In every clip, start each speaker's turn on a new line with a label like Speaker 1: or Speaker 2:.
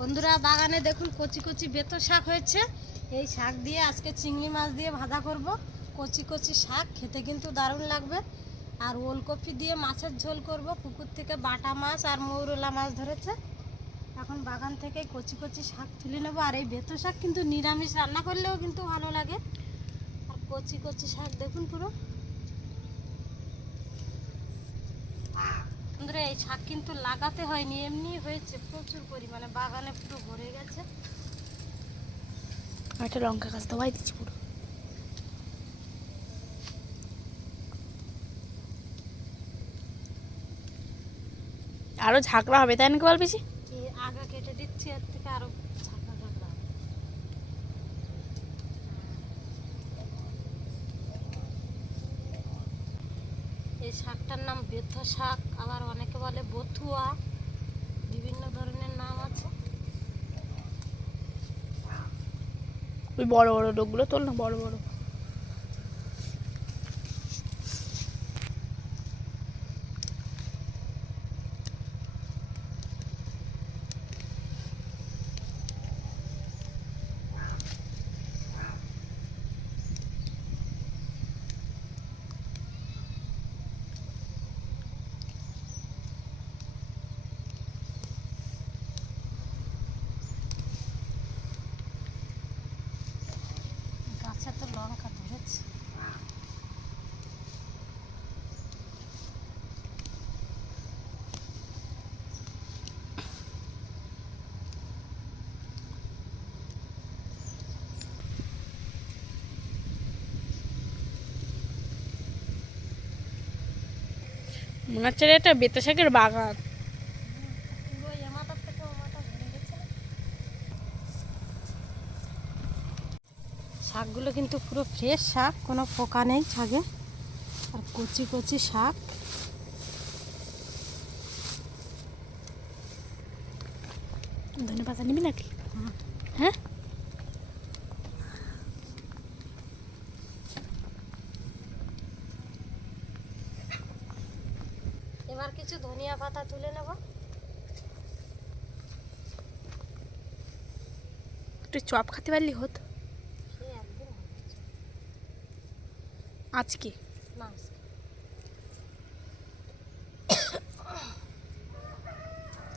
Speaker 1: বন্ধুরা, বাগানে দেখুন কচি কচি বেতো শাক হয়েছে। এই শাক দিয়ে আজকে চিংড়ি মাছ দিয়ে ভাজা করব। কচি কচি শাক, খেতে কিন্তু দারুণ লাগবে। আর ওলকপি দিয়ে মাছের ঝোল করব। পুকুর থেকে বাটা মাছ আর মৌরলা মাছ ধরেছে। এখন বাগান থেকে কচি কচি শাক তুলে নেব। আর এই বেতো শাক কিন্তু নিরামিষ রান্না করলেও কিন্তু ভালো লাগে। আর কচি কচি শাক দেখুন পুরো বন্ধুরা এই শাক কিন্তু লাগাতে হয়নি এমনি হয়েছে প্রচুর পরিমাণে বাগানে পুরো ভরে গেছে।
Speaker 2: একটা লঙ্কা গাছ দবাই দিচ্ছি পুরো। আরও ঝাঁকড়া হবে তাই নাকি
Speaker 1: বলবি? আগা কেটে দিচ্ছি এর থেকে আরও ঝাঁকড়া ঝাঁকড়া হবে। এই শাকটার নাম বেথ শাক, আবার অনেকে বলে বথুয়া, বিভিন্ন ধরনের নাম আছে।
Speaker 2: ওই বড় বড় ডোকগুলো তোল না, বড় বড়। মনে হচ্ছে এটা বেতে শাকের বাগান?
Speaker 1: শাকগুলো কিন্তু পুরো ফ্রেশ শাক কোনো পোকা নেই শাকে আর কচি কচি শাক
Speaker 2: ধনে পাতা নিবি নাকি
Speaker 1: হুম।
Speaker 2: হ্যাঁ
Speaker 1: এবার কিছু ধনিয়া পাতা তুলে নেব
Speaker 2: একটু চপ খেতে পারলি হতো? আজকে।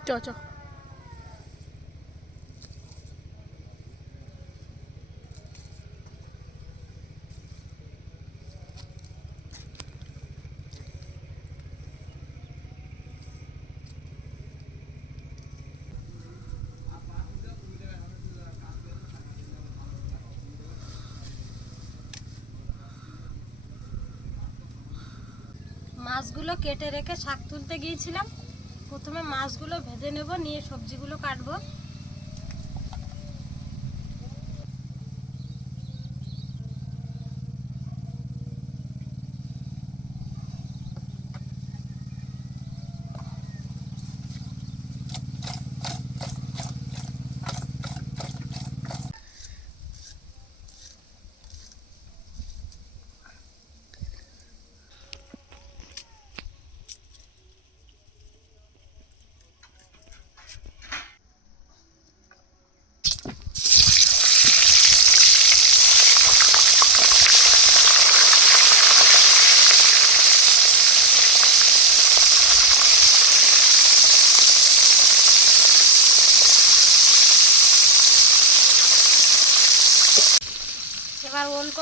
Speaker 2: চ চ।
Speaker 1: মাছগুলো কেটে রেখে শাক তুলতে গিয়েছিলাম। প্রথমে মাছগুলো ভেজে নেব নিয়ে সবজিগুলো কাটবো।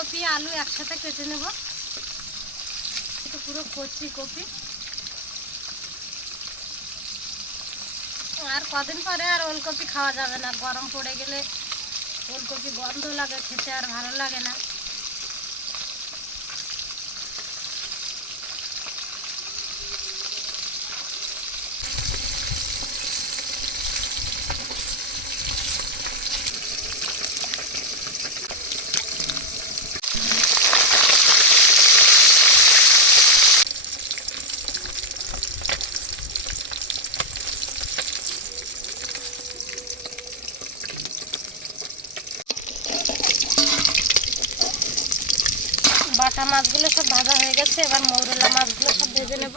Speaker 1: ওলকপি আলু একসাথে কেটে নেব। পুরো কচি কপি। আর কদিন পরে আর ওলকপি খাওয়া যাবে না। গরম পড়ে গেলে ওলকপি গন্ধ লাগে, খেতে আর ভালো লাগে না। গেছে এবার মৌরলা মাছগুলো সব ভেজে নেব।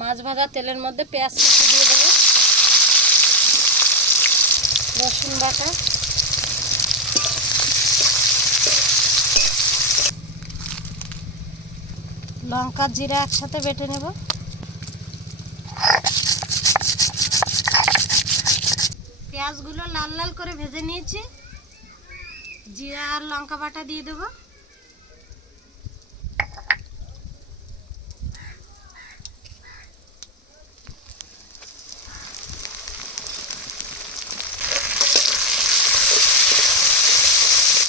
Speaker 1: মাছ ভাজা তেলের মধ্যে পেঁয়াজ রসুন বাটা। লঙ্কা জিরা একসাথে বেটে নেব। পেঁয়াজগুলো লাল লাল করে ভেজে নিয়েছি। জিরা আর লঙ্কা বাটা দিয়ে দেবো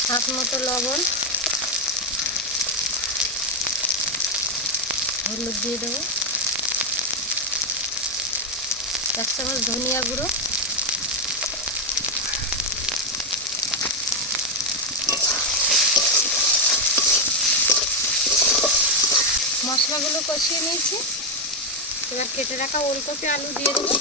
Speaker 1: হাত মতো লবণ। হলুদ দিয়ে দেবো। এক চামচ ধনিয়া গুঁড়ো। মশলাগুলো কষিয়ে নিয়েছি। এবার কেটে রাখা ওলকপি আলু দিয়ে দেবো।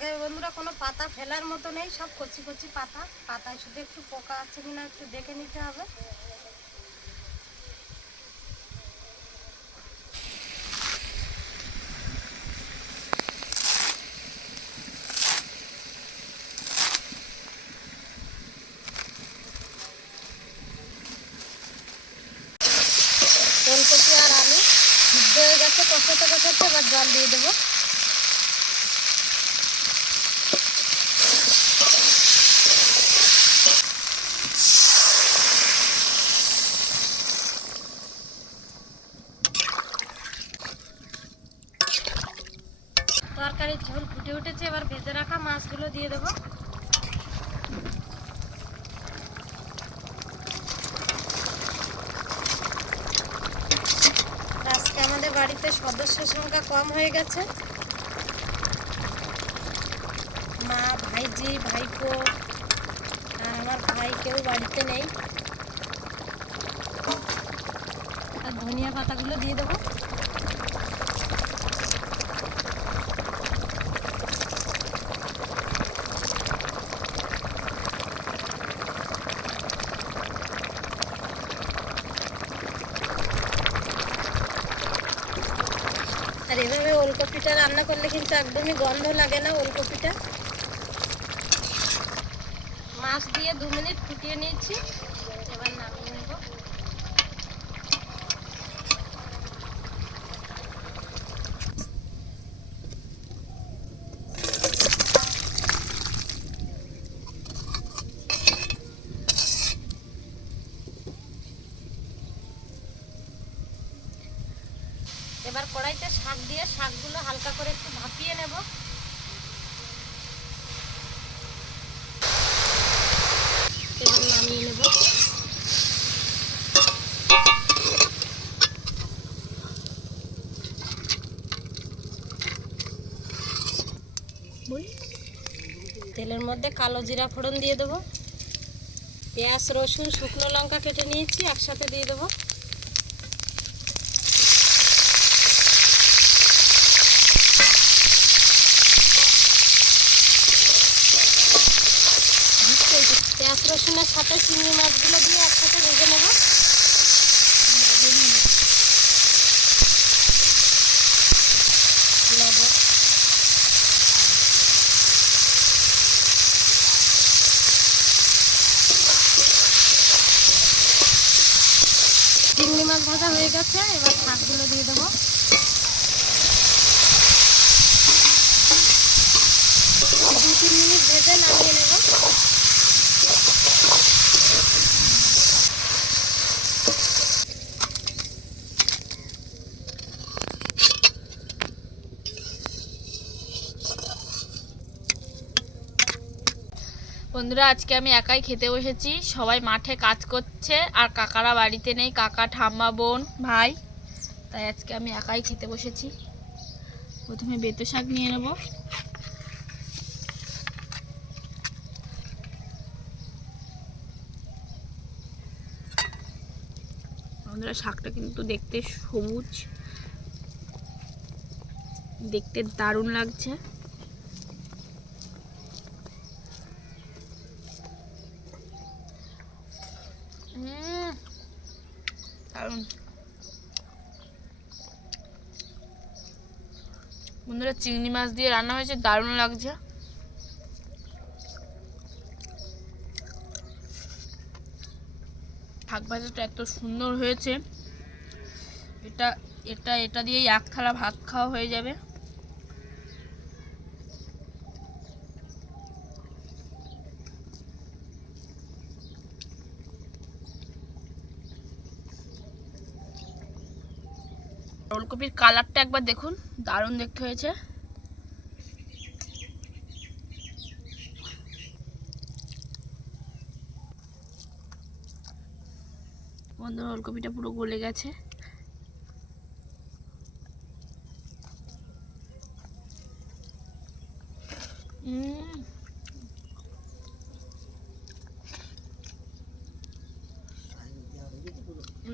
Speaker 1: শাকের বন্ধুরা কোনো পাতা ফেলার মতো নেই, সব কচি কচি পাতা। পাতায় শুধু একটু পোকা আছে কিনা একটু দেখে নিতে হবে। ফুলকপি আর আলু সিদ্ধ হয়ে গেছে, কষাতে কষাতে এবার জল দিয়ে দেবো তরকারির ঝোল ফুটে উঠেছে এবার ভেজে রাখা মাছগুলো দিয়ে দেবো আজকে আমাদের বাড়িতে সদস্যের সংখ্যা কম হয়ে গেছে। মা, ভাইজি, ভাইপো, আর আমার ভাই কেউ বাড়িতে নেই। আর ধনিয়া পাতাগুলো দিয়ে দেবো আর এভাবে ওলকপিটা রান্না করলে কিন্তু একদমই গন্ধ লাগে না ওলকপিটা। মাছ দিয়ে দু মিনিট ফুটিয়ে নিয়েছি এবার নামিয়ে নেব এবার কড়াইতে শাক দিয়ে শাকগুলো হালকা করে একটু ভাপিয়ে নেব। নামিয়ে তেলের মধ্যে কালো জিরা ফোড়ন দিয়ে দেবো। পেঁয়াজ, রসুন, শুকনো লঙ্কা কেটে নিয়েছি, একসাথে দিয়ে দেবো পেঁয়াজ রসুনের সাথে চিংড়ি মাছগুলো দিয়ে একসাথে ভেজে নেব। চিংড়ি মাছ ভাজা হয়ে গেছে, এবার শাকগুলো দিয়ে দেবো। দু তিন মিনিট ভেজে নামিয়ে নেব।
Speaker 2: বন্ধুরা, আজকে আমি একাই খেতে বসেছি। সবাই মাঠে কাজ করছে, আর কাকারা বাড়িতে নেই, কাকা, ঠাম্মা, বোন, ভাই। তাই আজকে আমি একাই খেতে বসেছি। প্রথমে বেতো শাক নিয়ে নেব। বন্ধুরা, শাকটা কিন্তু দেখতে সবুজ। দেখতে দারুণ লাগছে দারুণ বন্ধুরা চিংড়ি মাছ দিয়ে রান্না হয়েছে, দারুণ লাগছে। শাক ভাজাটা এত সুন্দর হয়েছে। এটা এটা এটা দিয়েই এক থালা ভাত খাওয়া হয়ে যাবে। ওলকপির কালারটা একবার দেখুন, দারুণ দেখতে হয়েছে। বন্ধুরা ওলকপিটা পুরো গলে গেছে।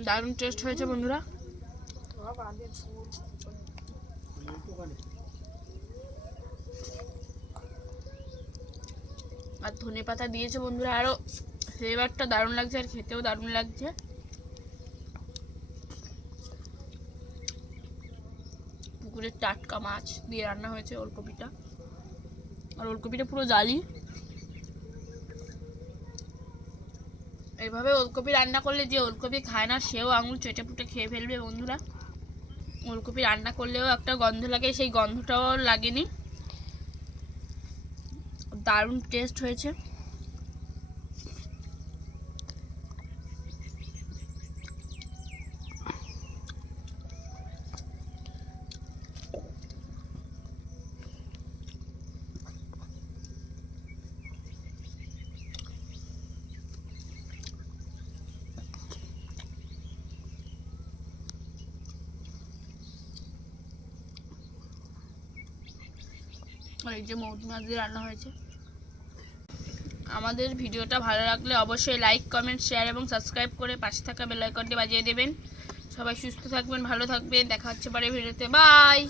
Speaker 2: দারুণ টেস্ট হয়েছে বন্ধুরা। আর ধনে পাতা দিয়েছে বন্ধুরা, আরও ফ্লেভারটা দারুণ লাগছে আর খেতেও দারুণ লাগছে। পুকুরের টাটকা মাছ দিয়ে রান্না হয়েছে ওলকপিটা। আর ওলকপিটা পুরো জালি। এভাবে ওলকপি রান্না করলে যে ওলকপি খায় না, সেও আঙুল চেটে পুটে খেয়ে ফেলবে বন্ধুরা। ওলকপি রান্না করলেও একটা গন্ধ লাগে সেই গন্ধটাও লাগেনি। দারুণ টেস্ট হয়েছে। এই যে মৌদি মাছ দিয়ে রান্না হয়েছে। আমাদের ভিডিওটা ভালো লাগলে অবশ্যই লাইক কমেন্ট শেয়ার এবং সাবস্ক্রাইব করে পাশে থাকা বেলাইকনটি বাজিয়ে দেবেন। সবাই সুস্থ থাকবেন, ভালো থাকবেন। দেখা হচ্ছে পরে ভিডিওতে। বাই